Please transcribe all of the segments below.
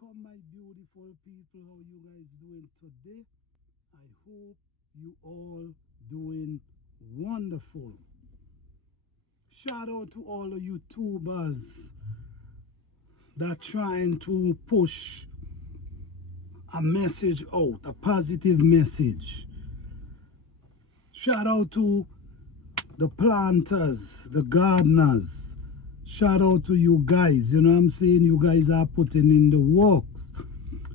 Welcome, my beautiful people. How you guys doing today? I hope you all doing wonderful. Shout out to all the YouTubers that trying to push a message out, a positive message. Shout out to the planters, the gardeners. Shout out to you guys. You know what I'm saying? You guys are putting in the works.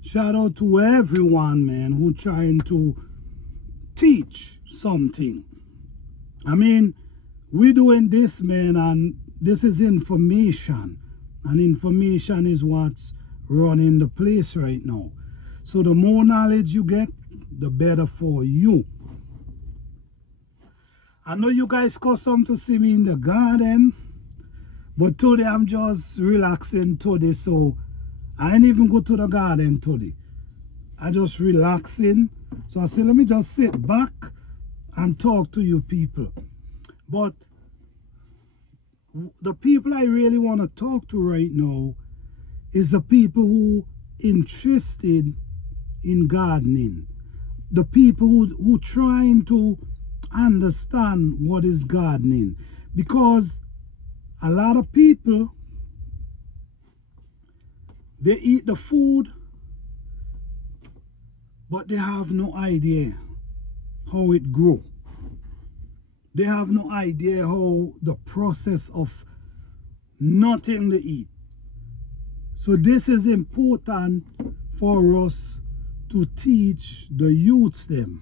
Shout out to everyone, man, who trying to teach something. I mean, we're doing this, man, and this is information. And information is what's running the place right now. So the more knowledge you get, the better for you. I know you guys custom to see me in the garden, but today I'm just relaxing today, so I ain't even go to the garden today. I just relaxing. So I said, let me just sit back and talk to you people. But the people I really want to talk to right now is the people who interested in gardening. The people who trying to understand what is gardening. Because a lot of people, they eat the food, but they have no idea how it grows. They have no idea how the process of nothing to eat. So this is important for us to teach the youths them.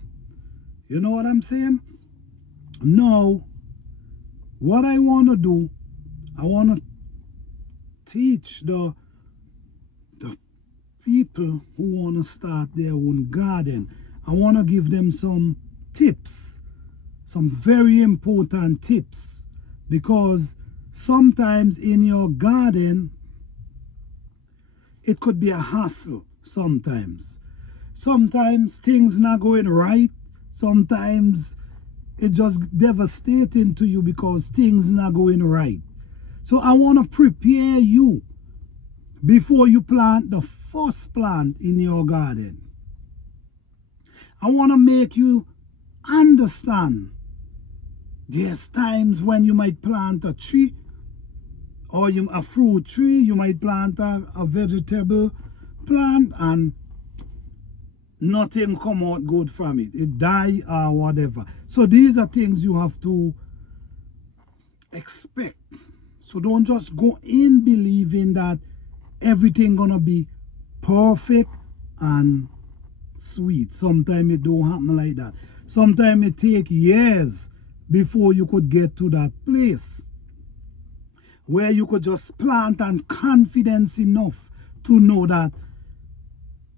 You know what I'm saying? Now, what I want to do, I want to teach the people who want to start their own garden. I want to give them some tips, some very important tips, because sometimes in your garden, it could be a hassle sometimes. Sometimes things not going right. Sometimes it just devastating to you because things not going right. So I want to prepare you before you plant the first plant in your garden. I want to make you understand there's times when you might plant a tree or a fruit tree, you might plant a vegetable plant and nothing come out good from it. It die or whatever. So these are things you have to expect. So don't just go in believing that everything gonna be perfect and sweet. Sometimes it don't happen like that. Sometimes it take years before you could get to that place where you could just plant and confidence enough to know that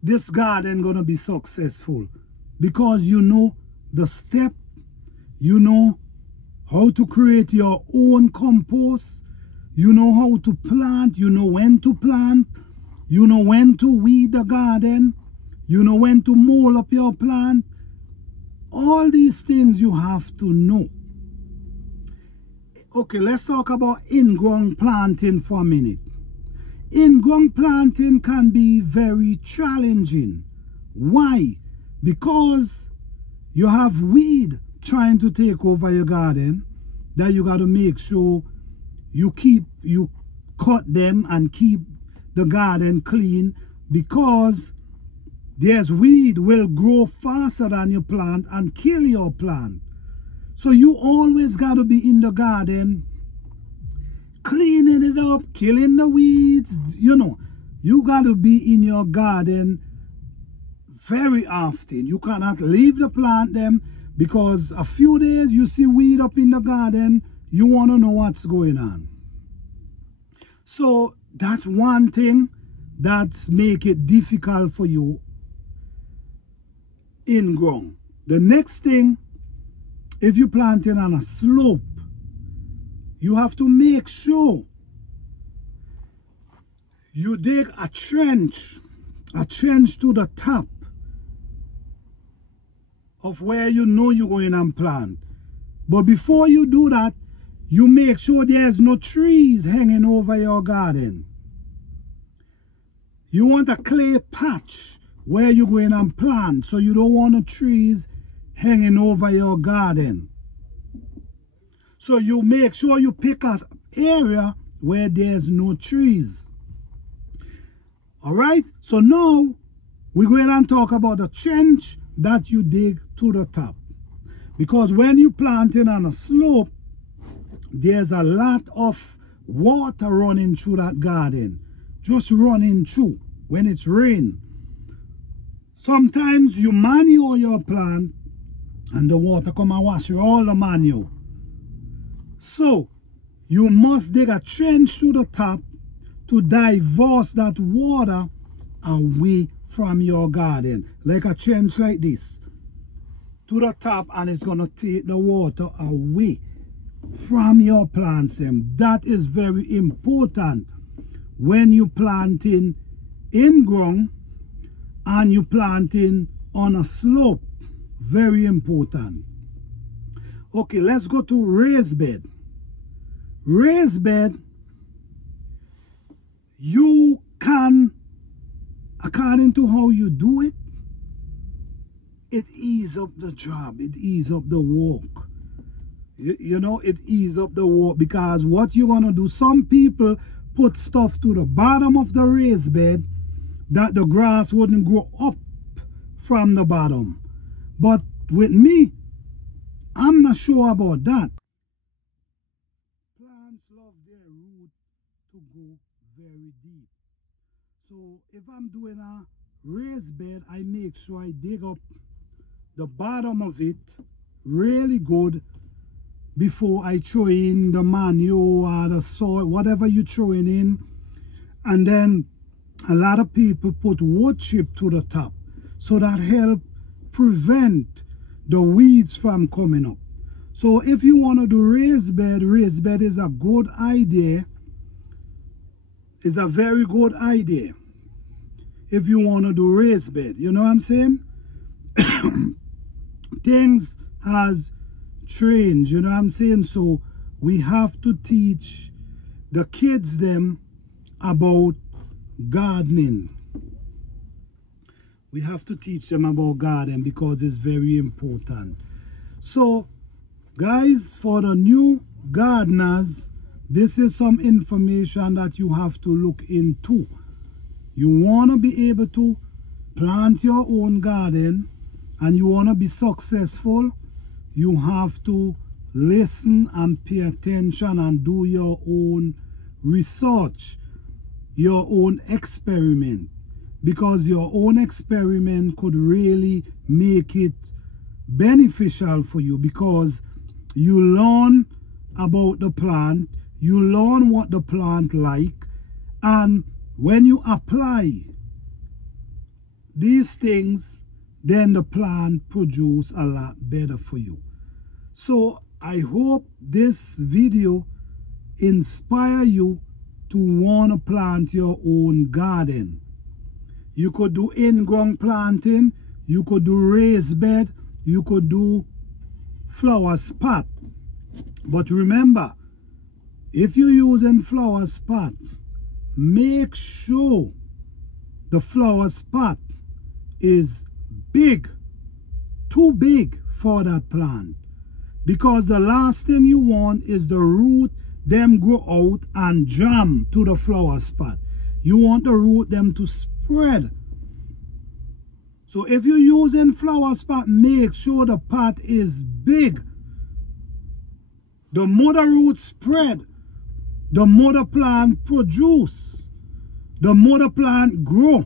this garden gonna be successful, because you know the step, you know how to create your own compost, you know how to plant, you know when to plant, you know when to weed the garden, you know when to mold up your plant. All these things you have to know. Okay, let's talk about in-ground planting for a minute. In-ground planting can be very challenging. Why? Because you have weed trying to take over your garden that you got to make sure you cut them and keep the garden clean, because there's weed will grow faster than your plant and kill your plant. So you always got to be in the garden cleaning it up, killing the weeds. You know, you got to be in your garden very often. You cannot leave the plant them, because a few days you see weed up in the garden, you want to know what's going on. So that's one thing that's make it difficult for you in ground. The next thing, if you're planting on a slope, you have to make sure you dig a trench to the top of where you know you're going and plant. But before you do that, you make sure there's no trees hanging over your garden. You want a clay patch where you go in and plant, so you don't want the trees hanging over your garden. So you make sure you pick an area where there's no trees. Alright, so now we're going and talk about the trench that you dig to the top. Because when you planting on a slope, there's a lot of water running through that garden. Just running through when it's rain. Sometimes you manure your plant and the water come and wash all the manure. So you must dig a trench to the top to divert that water away from your garden. Like a trench like this to the top, and it's going to take the water away from your plants. That is very important when you planting in ground and you planting on a slope. Very important. Okay, let's go to raised bed. Raised bed, you can, according to how you do it, it ease up the job, it ease up the work. You know, it ease up the work, because what you're gonna do, some people put stuff to the bottom of the raised bed that the grass wouldn't grow up from the bottom. But with me, I'm not sure about that. Plants love their root to go very deep. So if I'm doing a raised bed, I make sure I dig up the bottom of it really good before I throw in the manure or the soil, whatever you're throwing in. And then a lot of people put wood chip to the top, so that help prevent the weeds from coming up. So if you want to do raised bed is a good idea. It's a very good idea if you want to do raised bed. You know what I'm saying? Things has changed, you know what I'm saying? So we have to teach the kids them about gardening. We have to teach them about gardening because it's very important. So guys, for the new gardeners, this is some information that you have to look into. You want to be able to plant your own garden and you want to be successful, you have to listen and pay attention and do your own research, your own experiment, because your own experiment could really make it beneficial for you, because you learn about the plant, you learn what the plant like, and when you apply these things, then the plant produce a lot better for you. So I hope this video inspire you to want to plant your own garden. You could do in-ground planting, you could do raised bed, you could do flower spot. But remember, if you're using flower spot, make sure the flower spot is big, too big for that plant, because the last thing you want is the root them grow out and jam to the flower spot. You want the root them to spread. So if you're using flower spot, make sure the pot is big. The more the root spread, the more the plant produce, the more the plant grow.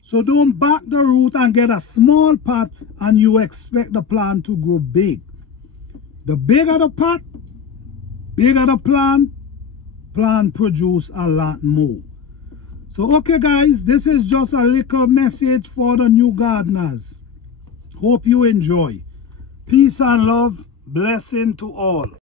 So don't back the root and get a small pot and you expect the plant to grow big. The bigger the pot, bigger the plant produce a lot more. So okay guys, this is just a little message for the new gardeners. Hope you enjoy. Peace and love, blessing to all.